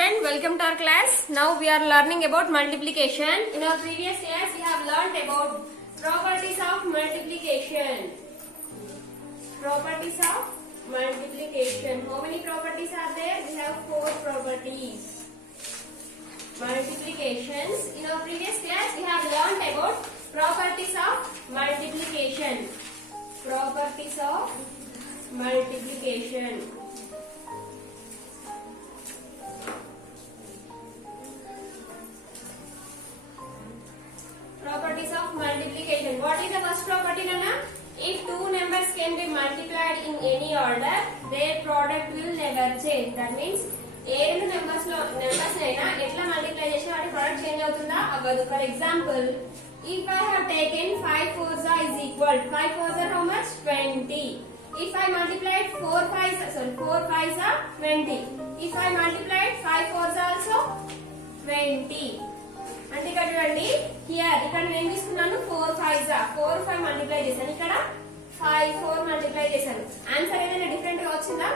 student, welcome to our class. Now we are learning about multiplication. In our previous class we have learned about properties of multiplication. Properties of multiplication. How many properties are there? We have 4 properties. Multiplications. In our previous class we have learned about properties of multiplication. Properties of multiplication. Properties of multiplication. What is the first property, Nana? If two numbers can be multiplied in any order, their product will never change. That means ఏ రెండు numbers అయినా ఎట్లా multiply చేసినా వాటి product change అవుతుందా? అవ్వదు. For example, if I have taken 5 4s is equal 5 4s are how much? 20. If I multiplied 4 5s are 20. If I multiplied 5 4s also 20. అంటే ఇక్కడ చూడండి, హియర్ ఇక్కడ నేను తీసుకున్నాను 4 5 మల్టిప్లై చేశాను, ఇక్కడ 5 4 మల్టిప్లై చేశాను. ఆన్సర్ ఏదైనా డిఫరెంట్ గా వచ్చిందా?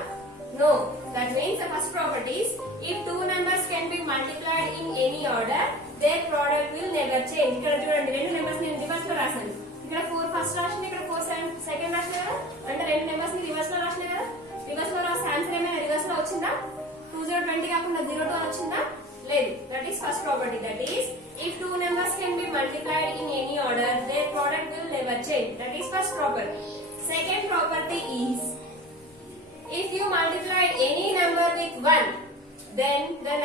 No. That means the first property is if two numbers can be multiplied in any order, their product will never change. ఇక్కడ చూడండి, రెండు నెంబర్స్ నేను రివర్స్ లో రాశాను. ఇక్కడ 4 ఫస్ట్ రాసిన, ఇక్కడ 4 సెకండ్ రాసిన కదా, అంటే రెండు నెంబర్స్ ని రివర్స్ లో రాసిన కదా. రివర్స్ లో రాస్తే ఆన్సర్ ఏమైనా రివర్స్ లో వచ్చిందా? 2020 కాకుండా 02 వచ్చిందా? లేదు. That is first property. That is if two numbers can be multiplied in any order, their product will never change. That is first property. Second property is if you multiply any number with 1, then the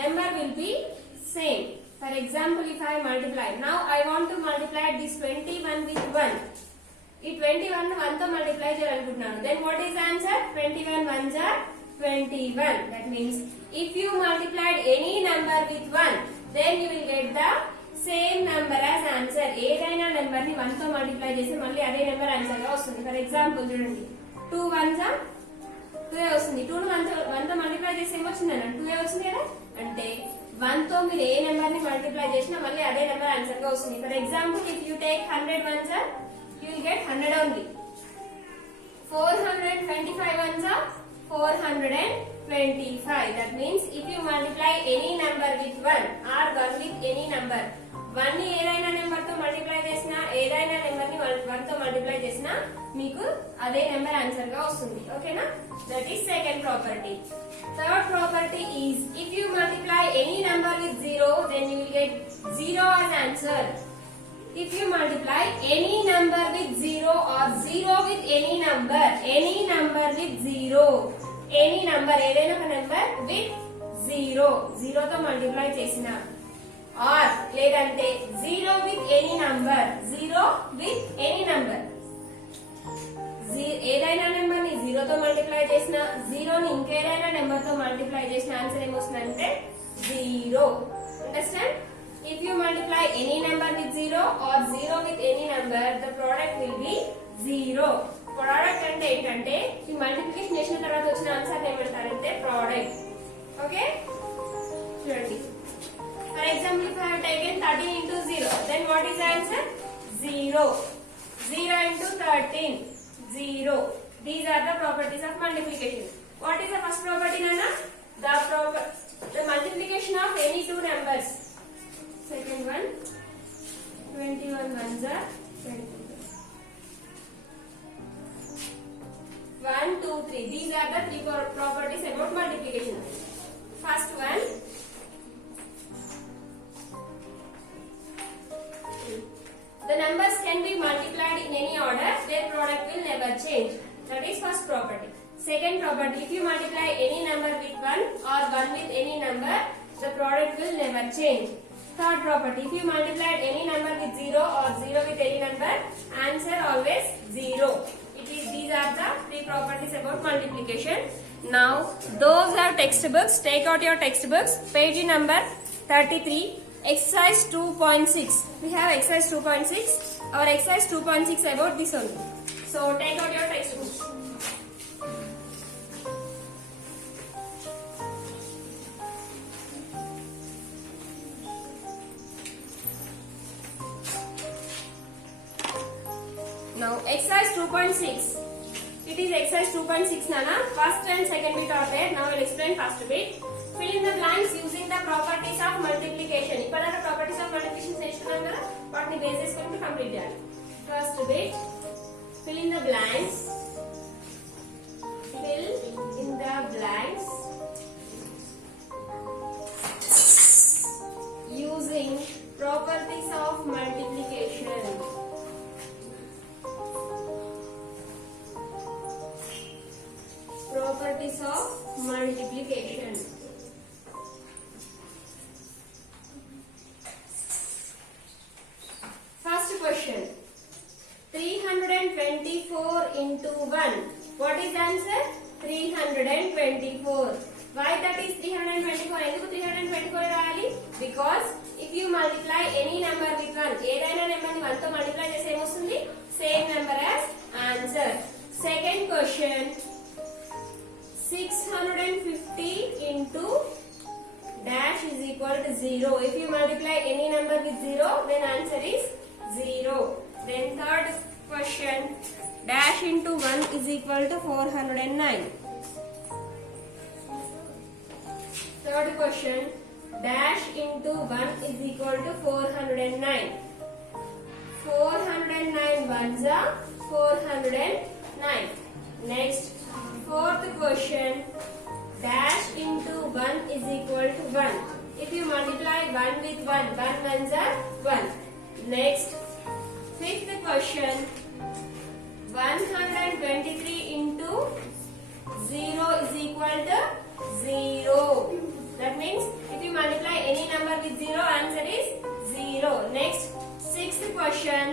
number will be same. For example, if I multiply, now I want to multiply this 21 with 1. ఈ 21 ను 1 తో multiply చేయాలనుకుంటున్నాను. Then what is the answer? 21 1s are 21. That means if you multiplied any number with 1, then you will get the same number as answer. ఏదైనా number ని 1 తో multiply చేస్తే మళ్ళీ అదే నెంబర్ ఆన్సర్ గా వస్తుంది. ఫర్ ఎగ్జాంపుల్ చూడండి, 2 1s are 2 వస్తుంది. 2 ను 1 తో మల్టిప్లై చేస్తే ఏమొచ్చిందన్న? 2 వచ్చింది కదా. అంటే 1 తో మీరు ఏ నెంబర్ ని మల్టిప్లై చేసినా మళ్ళీ అదే నెంబర్ ఆన్సర్ గా వస్తుంది. For example, if you take 100 1s are, you will get 100 only. 425 1s are 425. That means if you multiply any number with 1 or 1 with any number, 1 ని ఏదైనా నెంబర్ తో మల్టిప్లై చేసినా, ఏదైనా నెంబర్ ని 1 తో మల్టిప్లై చేసినా మీకు అదే నెంబర్ ఆన్సర్ గా వస్తుంది. ఓకేనా? That is second property. Third property is if you multiply any number with 0, then you will get 0 as answer. If you multiply any number with 0 or 0 with any number with 0, any number ఏదైనా ఒక number with 0 తో multiply చేసిన, or లేదంటే 0 with any number ఏదైనా number ని 0 తో multiply చేసిన, 0 ని ఇంకేదైనా నెంబర్ తో మల్టిప్లై చేసిన ఆన్సర్ ఏమొస్తుందంటే 0. Understand? If you multiply any number with 0 or 0 with any number, the product will be 0. Product అంటే ఏంటంటే ఈ మల్టిప్లికేషన్ చేసిన తర్వాత వచ్చిన ఆన్సర్ ఏమంటారంటే ప్రోడక్ట్. ఓకే, చూడండి. For example, if I have taken 13 into 0, then what is the answer? 0. 0 into 13, 0. These are the properties of multiplication. What is the first property, Nana? The multiplication of any two numbers. Second one, 21 1s are 21. 1 2 3. These are the three properties about multiplication. First one, the numbers can be multiplied in any order, their product will never change. That is first property. Second property, if you multiply any number with 1 or 1 with any number, the product will never change. Third property, if you multiplied any number with 0 or 0 with any number, answer always 0. These are the three properties about multiplication. Now, those have textbooks, take out your textbooks, page number 33, exercise 2.6. We have exercise 2.6. Our exercise 2.6 about this only. So, take out your textbooks. Now, exercise 2.6. It is exercise 2.6, Nana. First and second bit are there. Now, I will explain first bit. fill in the blanks using the properties of multiplication. ఇప్పటిదాకా properties of multiplication నేర్చుకున్నాం కదా, వాటిని base చేసుకొని complete చేయాలి. First bit, fill in the blanks. Fill in the blanks using properties of multiplication. Properties of multiplication. First question. 324 into 1. What is the answer? 324. Why that is 324? ఎందుకు 324 రాయాలి? Because if you multiply any number with 1, ఏదైనా number ని 1 తో multiply చేస్తే ఏమొస్తుంది? Same number as answer. Second question. 650 into dash is equal to 0. If you multiply any number with 0, then answer is 0. Then third question, dash into 1 is equal to 409. Third question, dash into 1 is equal to 409. 409 ones are 409. Next, fourth question, dash into 1 is equal to 1. If you multiply 1 with 1, 1 ones are 1. Next, fifth question, 123 into 0 is equal to 0. That means if you multiply any number with 0, answer is 0. Next, sixth question,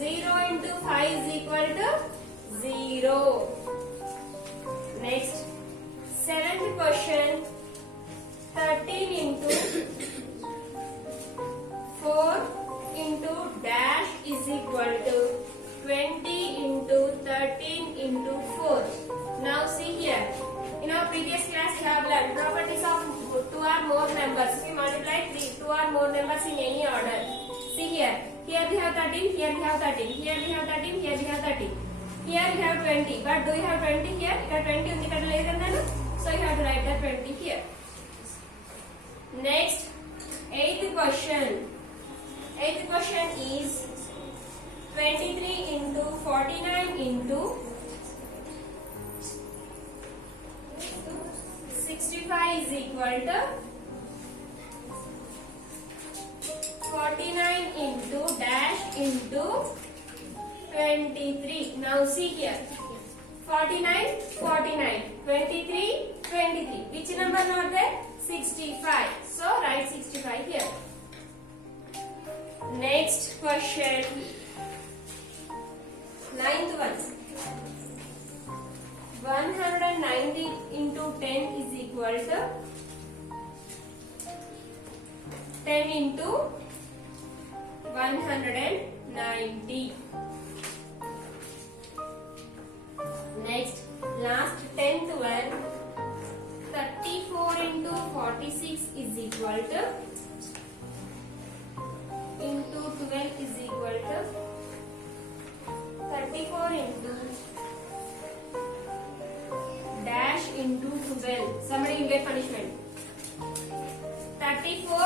0 into 5 is equal to 0. Next, seventh question, 13 into 4 into dash is equal to 20 into 13 into 4. Now see here, in our previous class we have learned properties of 2 or more numbers. We multiply 2 or more numbers in any order. See here, here we have 13, here we have 13, here we have 13, here we have 13. Here we have 20, but do you have 20 here? Ikkada 20 undi kada ledannanu, so you have to write the 20 here. Next, eighth question. Eighth question is 23 into 49 into 65 is equal to 49 into dash into 23. Now see here, 49, 49, 23, 23. Which number not there? 65. So write 65 here. Next question, ninth one. 190 into 10 is equal to 10 into 190. Next, last 10th one, 34 into 46 is equal to into 12 is equal to 34 into dash into 12. Somebody will get punishment. 34,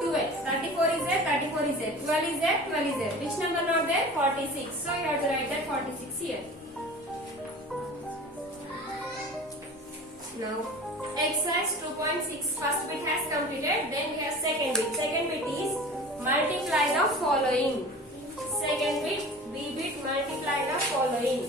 12. 34 is there, 34 is there. 12 is there, 12 is there. Which number not there? 46. So you have to write that 46 here. Now, exercise 2.6 first bit has completed. Then we have second bit. Second bit is multiply the following. Second bit, B bit, multiply the following.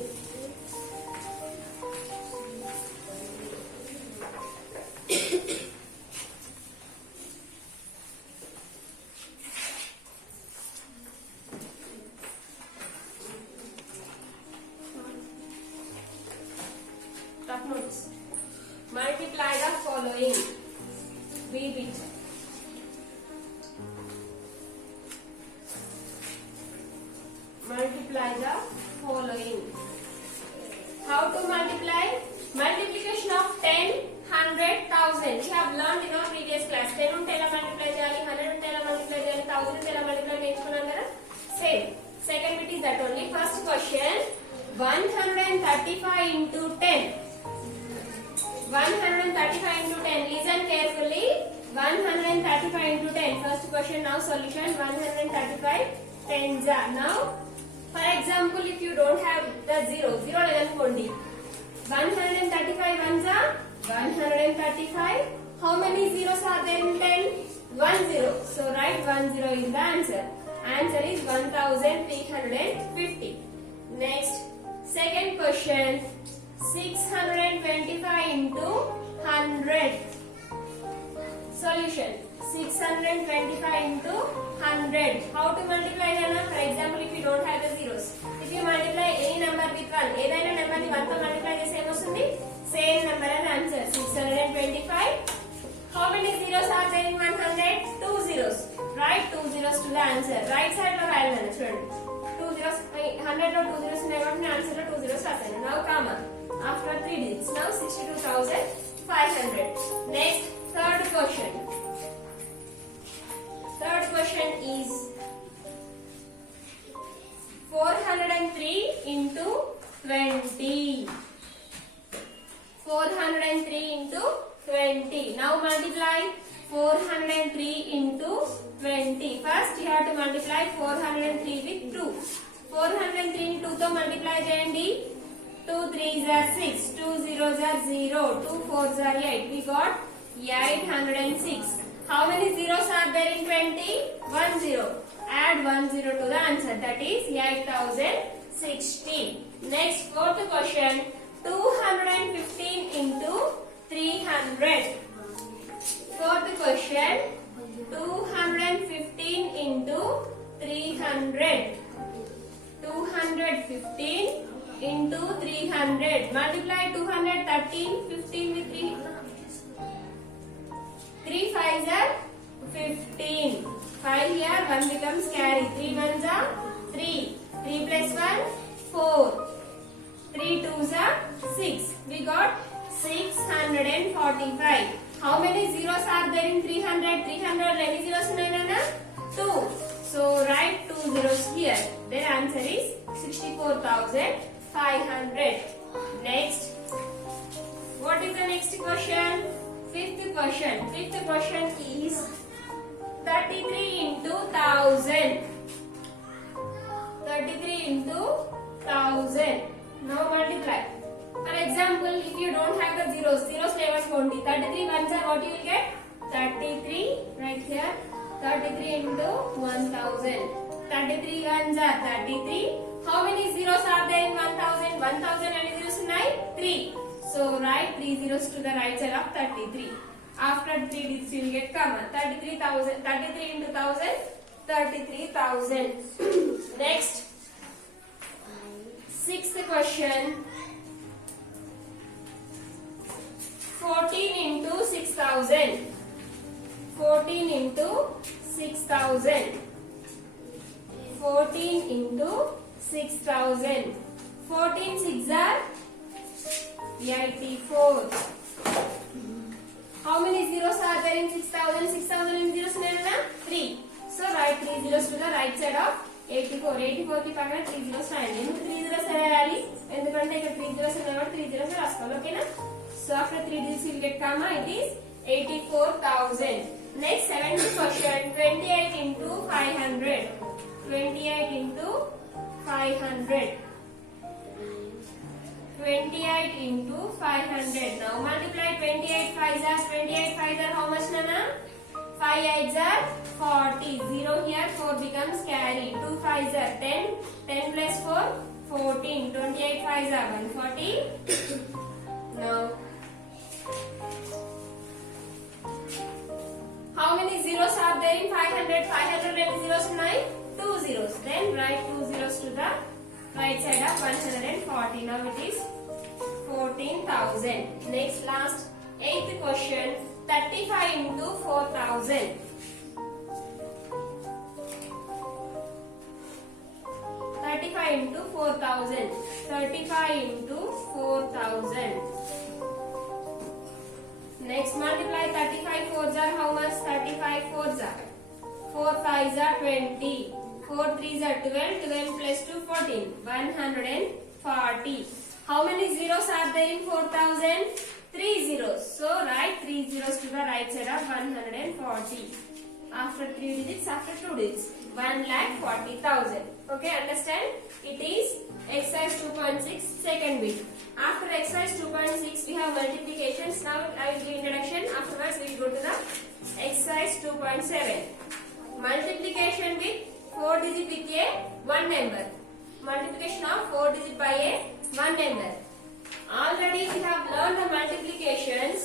Tough notes. Multiply the following. B bit. Multiply the following. How to multiply? Multiplication of 10, 100, 1000. We have learned in our previous class. 10 unte ela multiply cheyali, 100 unte ela multiply cheyali, 1000 unte ela multiply నేర్చుకున్నాం కదా. Same. Second bit is that only. First question, 135 into 10. 135 into 10. Listen carefully. 135 into 10. First question now solution. 135 tens are. Now, for example, if you don't have the 0 11 kondi. 135 ones are 135. How many zeros are there in 10? 1 0. So write 1 0 is the answer. Answer is 1350. Next, second question. 625 into 100. Solution. 625 into 100. How to multiply, Nana? For example, if you don't have the zeros. If you multiply any number with 1, ఏదైనా number ని 1 తో multiply చేస్తే ఏమొస్తుంది? Same number and answer. 625. How many zeros are there in 100? 2 zeros. Write 2 zeros to the answer. Right side లో రాయాలి నాన్న చూడండి. 2 zeros 100 లో 2 zeros ఉన్నాయి కాబట్టి ఆన్సర్ లో 2 zeros రాశాను. Now comma. After 3 digits. Now 62,500. Next, third question. Third question is 403 into 20. 403 into 20. Now multiply 403 into 20. First you have to multiply 403 with 2. 403 ని 2 తో multiply చేయండి. 2 3s are 6, 2 0s are 0, 2 4s are 8. We got 806. How many zeros are there in 20? 1 0. Add 1 0 to the answer. That is 8060. Next, fourth question. 215 into 300. Fourth question. 215 into 300. 215 into 300. Multiply 213, 15 with 3. 3 5s are 15. 5 here, 1 becomes carry. 3 1s are 3. 3 plus 1, 4. 3 2s are 6. We got 645. How many zeros are there in 300? 300 many zeros in Nana? 2. So write 2 zeros here. Their answer is 64,500. Next, what is the next question? Fifth question. Fifth question is 33 into 1000. 33 into 1000. Now multiply. For example, if you don't have the zeros, zeros never only. 33 ones are what you will get? 33 right here. 33 into 1000. 33 ones are 33. How many zeros are there in 1000? 1000 and zeros in 3. So write 3 zeros to the right side of 33. After 3 digits you will get comma. 33,000. 33 into 1000. 33,000. Next, sixth question. 14 into 6000. 14 into 6000. 14 into 6000. 14 6 are 84. How many zeros are there in 6000? 6000 and zeros in 3. So write 3 zeros to the right side of 84. 84 की पकड़ 3 zeros Rilee. ఎందుకు 3 zeros రాయాలి? ఎందుకంటే ఇక్కడ 3 zeros ఉన్నాయి కాబట్టి 3 zeros రాసుకోవాలి. ఓకేనా? So after 3 digits you will get comma. It is 84,000. Next, seventh question. 28 into 500. 28 into 500. 28 into 500. Now multiply 28 5s are 28 5s are how much, Nana? 5 8s are 40. 0 here, 4 becomes carry. 2 5s are 10. 10 plus 4, 14. 28 5s are 140. Now, how many zeros are there in 500? 500 many zeros in 9? 2 zeros. Then write 2 zeros to the right side of 140. Now it is 14,000. Next, last, eighth question. 35 into 4,000. 35 into 4,000. 35 into 4,000. Next, multiply 35 4s are how much? 35 4s are 4 5s are 20. 4 3s are 12. 12 plus 2 14. 140. How many zeros are there in 4,000? 3 zeros. So write 3 zeros to the right side of 140. After 3 digits, after 2 digits. 1,40,000. Okay, understand? It is exercise 2.6 second bit. After exercise 2.6 we have multiplications. Now I will give introduction. Afterwards we will go to the exercise 2.7. Multiplication with 4 digit with a 1 number. Multiplication of 4 digit by a 1 number. Already we have learned the multiplications.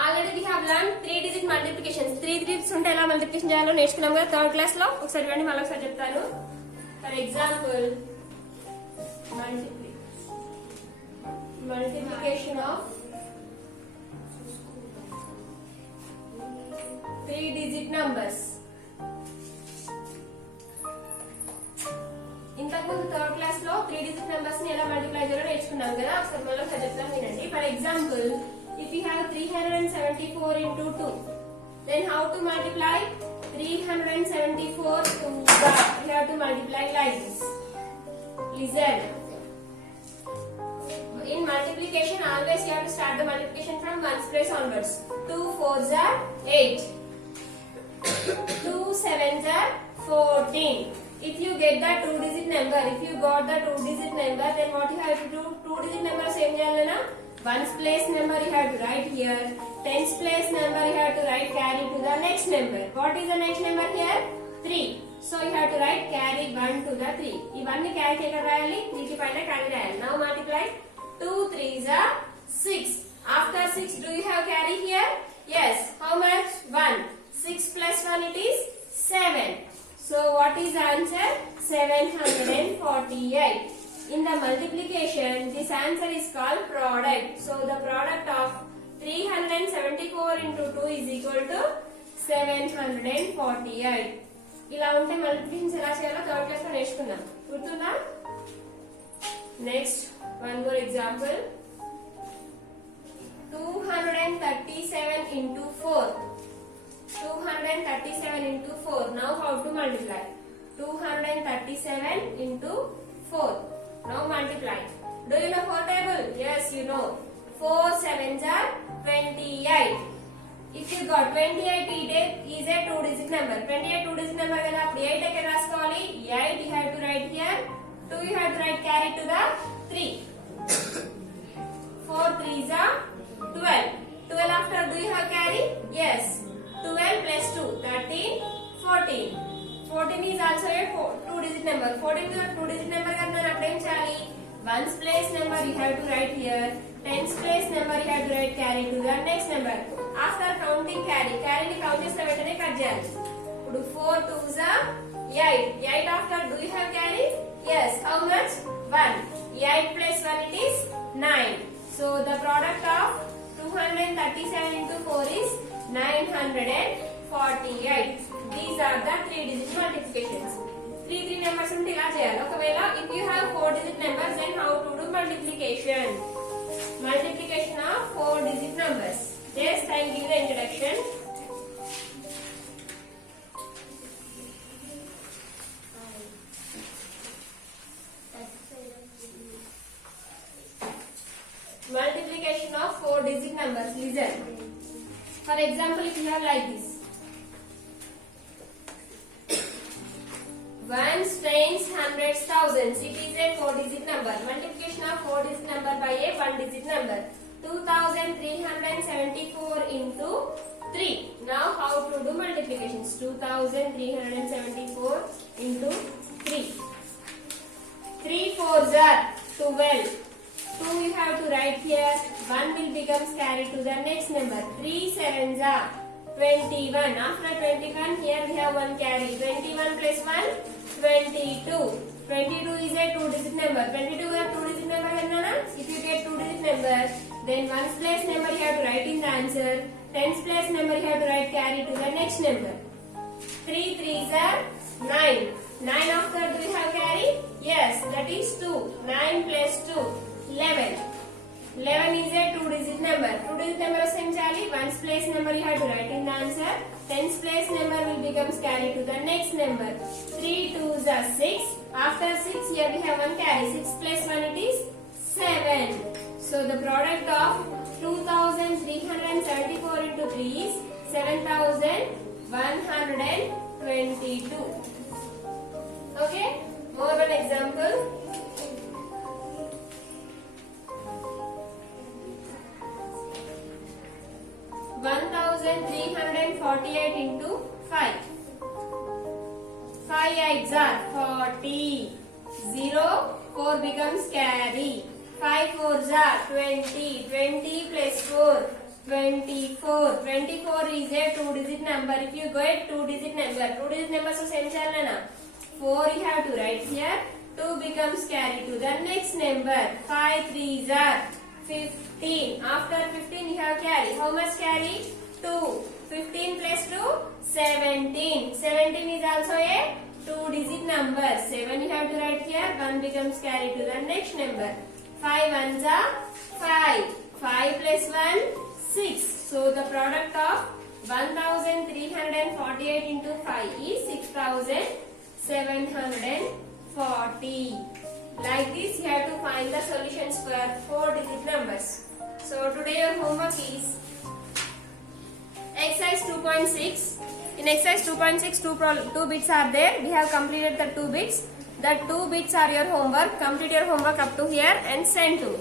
Already we have learned 3 digit multiplications. 3 digits ఉంటే ఎలా multiplication చేయాలో నేర్చుకున్నాం కదా third class లో. ఒకసారి ఇవ్వండి మళ్ళీ ఒకసారి చెప్తాను. For example multiplication of 3 digit numbers. ఇంతకుముందు థర్డ్ క్లాస్ లో 3 digit numbers ని ఎలా మల్టిప్లై చేయాలో నేర్చుకున్నాం కదా. ఒకసారి మళ్ళీ ఒకసారి చెప్తాను వినండి. For example if you have 374 into 2, then how to multiply 374 to the, you have to multiply like this. Listen. In multiplication always you have to start the multiplication from ones place onwards. 2 4s are 8. 2 7s are 14. If you get the 2 digit number, if you got the 2 digit number, then what you have to do? 2 digit number same cheyalana. Ones place number you have to write here. Tens place number you have to write carry to the next number. What is the next number here? 3. So you have to write carry 1 to the 3. ఇవన్నీ carry ఎక్కడ రాయాలి? 3 పైన carry రాయాలి. Now multiply 2 3s are 6. After 6 do you have carry here? Yes. How much? 1. 6 plus 1 it is 7. So what is the answer? 748. In the multiplication, this answer is called product. So the product of 374 into 2 is equal to 748. ఇలా ఉంటే multiplications ఎలా చేయాలో third class లో నేర్చుకున్నాం. గుర్తుందా? Next one more example. 237 into 4. 237 into 4. Now how to multiply? 237 into 4. Now multiply. Do you know 4 table? Yes, you know. 4 7s are 28. If you got 28, it is a 2 digit number. 28 2 digit number kada appudu 8 ekkada raskavali. 8 you have to write here. 2 you have to write carry to the 3. 4 3s are 12. 12 after do you have carry? Yes. 12 plus 2 13 14. 14 is also a 2 digit number. 14 is a 2 digit number kada appudu em cheyali? Ones place number you have to write here. Tens place number you have to write carry to the next number. After counting carry ni count chesina ventane cut cheyali. ఇప్పుడు 4 2s are 8. 8 after do you have carry? Yes. How much? 1. 8 plus 1 it is 9. So the product of 237 into 4 is 948. These are the 3 digit multiplications. 3 numbers ఉంటే ఇలా చేయాలి. ఒకవేళ if you have 4 digit numbers, then how to do multiplication? Multiplication of 4 digit numbers. Just I give the introduction. Multiplication of 4 digit numbers. Listen. For example, if you have like this. Ones, tens, hundreds, thousands. It is a 4 digit number. Multiplication of 4 digit number by a 1 digit number. 2374 into 3. Now how to do multiplications? 2374 into 3. 3 4s are 12. 2 you have to write here. 1 will becomes carry to the next number. 3 7s are 21. After 21 here we have 1 carry. 21 plus 1 22. 22 is a 2 digit number. 22 is a 2 digit number. If you get 2 digit number, then ones place number you have to write in the answer. Tens place number you have to write carry to the next number. 3 3s are 9. 9 after do you have carry? Yes, that is 2. 9 plus 2 11. 11 is a 2 digit number. 2 digit number వస్తే ఏం చేయాలి? Ones place number you have to write in the answer. Tens place number will becomes carry to the next number. 3 2s are 6. After 6 here we have one carry. 6 plus 1 it is 7. So the product of 2374 into 3 is 7122. Okay, more one example. 1348 into 5. 5 8s are 40. 0 4 becomes carry. 5 4s are 20. 20 plus 4 24. 24 is a 2-digit number. If you go at 2-digit number, 2-digit number so same channel 4 you have to write here. 2 becomes carry to the next number. 5 3s are 15. After 15 you have carry. How much carry? 2. 15 plus 2 17. 17 is also a 2-digit number. 7 you have to write here. 1 becomes carry to the next number. 5 ones are 5. 5 plus 1 6. So the product of 1348 into 5 is 6740. Like this you have to find the solutions for 4-digit numbers. So today your homework is exercise 2.6. In exercise 2.6 two bits are there. We have completed the 2 bits. The 2 bits are your homework. Complete your homework up to here and send to me.